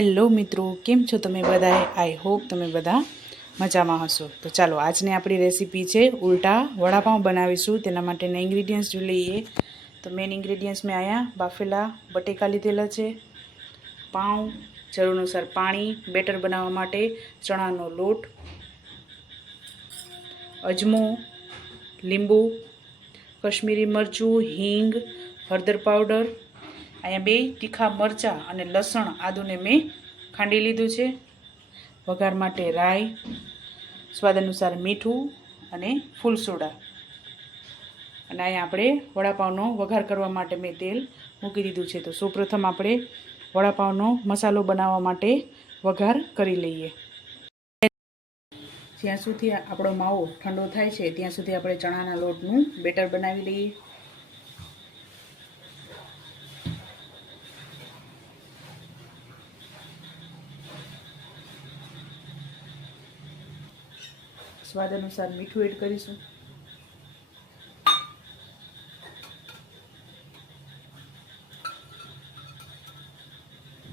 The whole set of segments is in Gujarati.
હેલો મિત્રો, કેમ છો તમે બધા? આઈ હોપ તમે બધા મજામાં હશો. તો ચાલો આજની આપણી રેસીપી છે ઉલટા વડાપાઉં બનાવીશું. તેના માટેના ઇન્ગ્રીડિયન્ટ્સ જોઈ લઈએ. તો મેઇન ઇન્ગ્રીડિયન્ટ્સ મેં અહીંયા બાફેલા બટેકા લીધેલા છે, પાઉં, જરૂર અનુસાર પાણી, બેટર બનાવવા માટે ચણાનો લોટ, અજમો, લીંબુ, કશ્મીરી મરચું, હિંગ, હળદર પાવડર, અહીંયા 2 તીખા મરચાં અને લસણ આદુને મેં ખાંડી લીધું છે. વઘાર માટે રાઈ, સ્વાદ અનુસાર મીઠું અને ફૂલ સોડા. અને અહીંયા આપણે વડાપાઉંનો વઘાર કરવા માટે મેં તેલ મૂકી દીધું છે. તો સૌપ્રથમ આપણે વડાપાઉંનો મસાલો બનાવવા માટે વઘાર કરી લઈએ. જ્યાં સુધી આપણો માવો ઠંડો થાય છે ત્યાં સુધી આપણે ચણાના લોટનું બેટર બનાવી લઈએ. સ્વાદ અનુસાર મીઠું એડ કરીશું.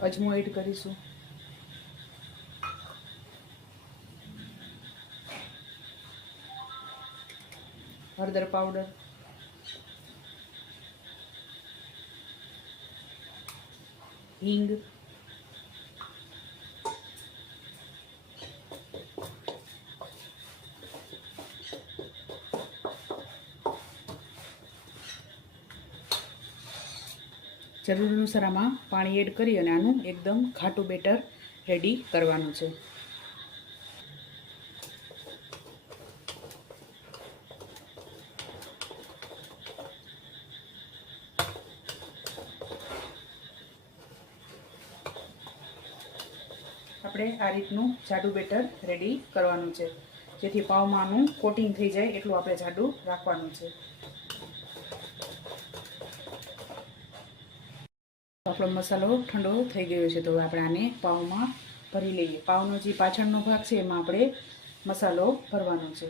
અજમો એડ કરીશું. હળદર પાવડર, હિંગ, જરૂર અનુસાર આમાં પાણી એડ કરી અને આનું એકદમ ઘાટું બેટર રેડી કરવાનું છે. આપણે આ રીતનું જાડું બેટર રેડી કરવાનું છે, જેથી પાવમાં આનું કોટિંગ થઈ જાય એટલું આપણે જાડું રાખવાનું છે. આપણો મસાલો ઠંડો થઈ ગયો છે. તો આપણે આને પાવમાં ભરી લઈએ. પાવનો જે પાછળનો ભાગ છે એમાં આપણે મસાલો ભરવાનો છે.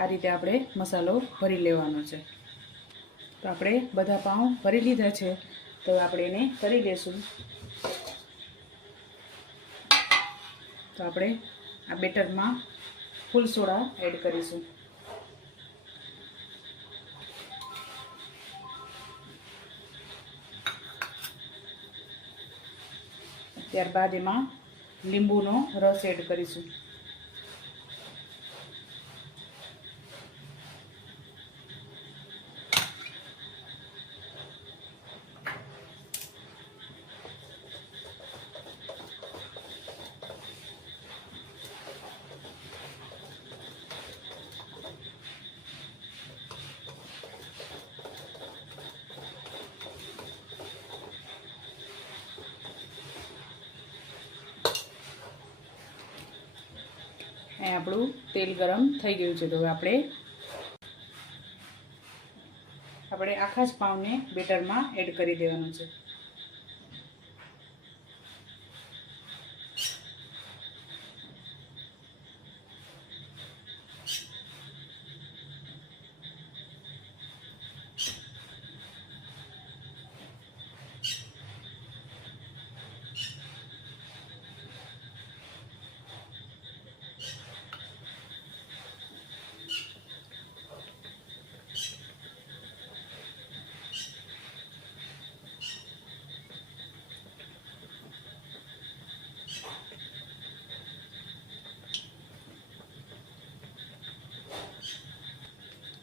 આ રીતે આપણે મસાલો ભરી લેવાનો છે. તો આપણે બધા પાઉં ભરી લીધા છે. તો આપણે એને કરી લઈશું. તો આપણે આ બેટરમાં ફૂલ સોડા એડ કરીશું. ત્યારબાદ એમાં લીંબુનો રસ એડ કરીશું. અહીં આપણું તેલ ગરમ થઈ ગયું છે. તો હવે આપણે આખા જ પાઉંને બેટરમાં એડ કરી દેવાનું છે.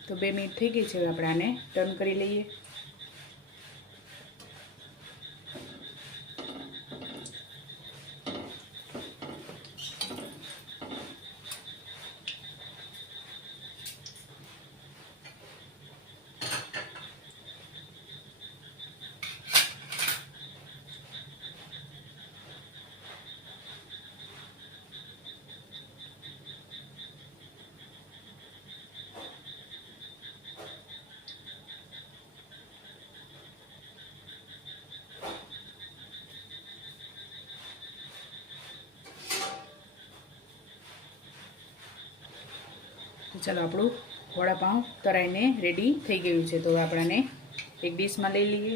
તો 2 મિનિટ થઈ ગઈ છે. હવે આપણે આને ટર્ન કરી લઈએ. ચાલો આપણું વડાપાઉં તરાઈને રેડી થઈ ગયું છે. તો આપણાને એક ડીશમાં લઈ લઈએ.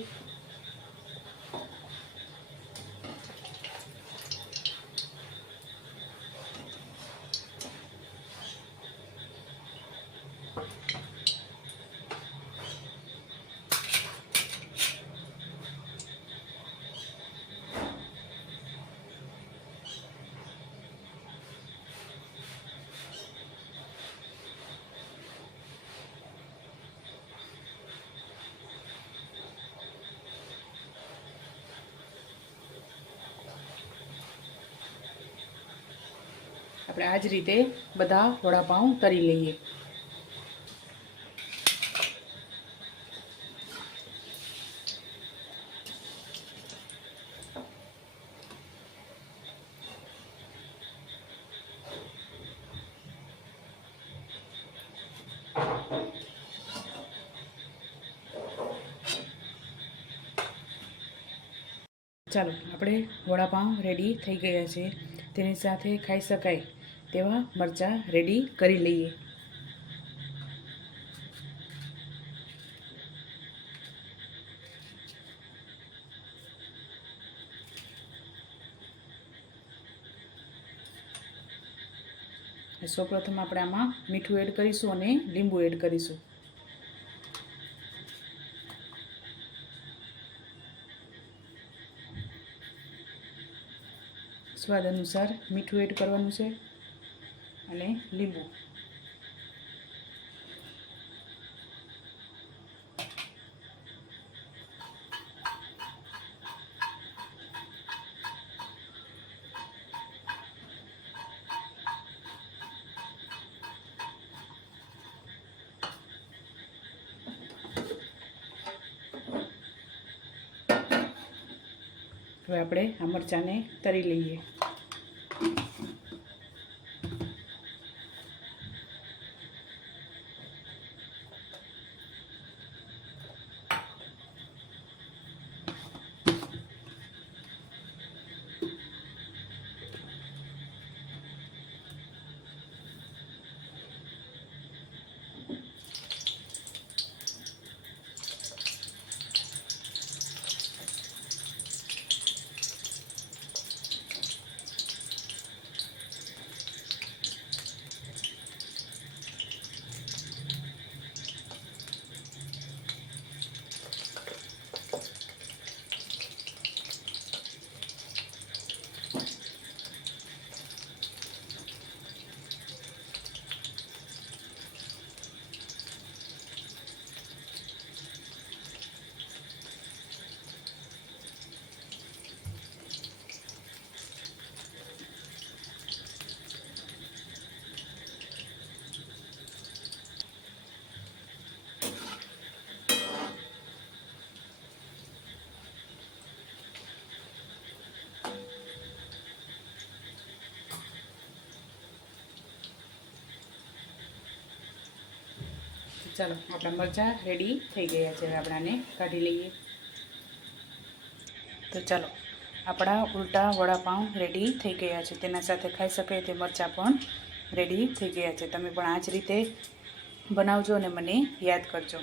આપણે આ જ રીતે બધા વડાપાઉં તરી લઈએ. ચાલો આપણે વડાપાઉં રેડી થઈ ગયા છે. તેની સાથે ખાઈ શકાય તેવા મરચાં રેડી કરી લઈએ. સૌપ્રથમ આપણે આમાં મીઠું એડ કરીશું અને લીંબુ એડ કરીશું. સ્વાદ અનુસાર મીઠું એડ કરવાનું છે અને લીંબુ. હવે આપણે આ મરચાંને તરી લઈએ. ચાલો આપણા મરચાં રેડી થઈ ગયા છે. હવે આપણે આને કાઢી લઈએ. તો ચાલો આપણા ઉલટા વડાપાઉં રેડી થઈ ગયા છે. તેના સાથે ખાઈ શકાય તે મરચાં પણ રેડી થઈ ગયા છે. તમે પણ આ જ રીતે બનાવજો અને મને યાદ કરજો.